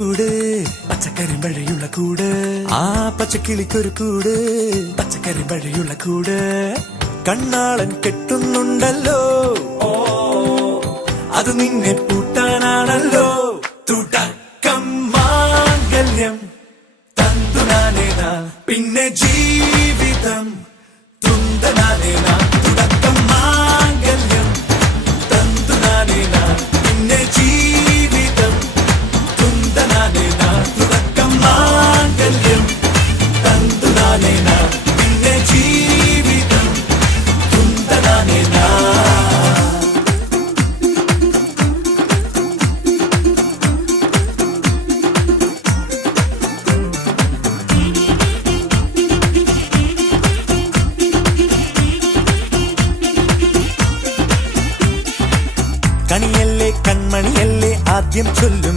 കൂട് പച്ചക്കരിമ്പഴയുള്ള കൂട് ആ പച്ചക്കിളിക്കൊരു കൂട് പച്ചക്കരിമ്പഴയുള്ള കൂട് കണ്ണാളൻ കെട്ടുന്നുണ്ടല്ലോ അത് നിന്നെ പൂട്ടാനാണല്ലോ തുടക്കം മാംഗല്യം തന്തുനാനേന പിന്നെ ജീവിതം തുന്തനാനേന തുടക്കം മാംഗല്യം തന്തുനാനേന പിന്നെ ജീവിതം തുന്തനാനേന തുടക്കം മാംഗല്യം തന്തുനാനേന പിന്നെ ജീവിതം തുന്തനാനേന. കണിയല്ലേ കൺമണിയല്ലേ ആദ്യം ചൊല്ലും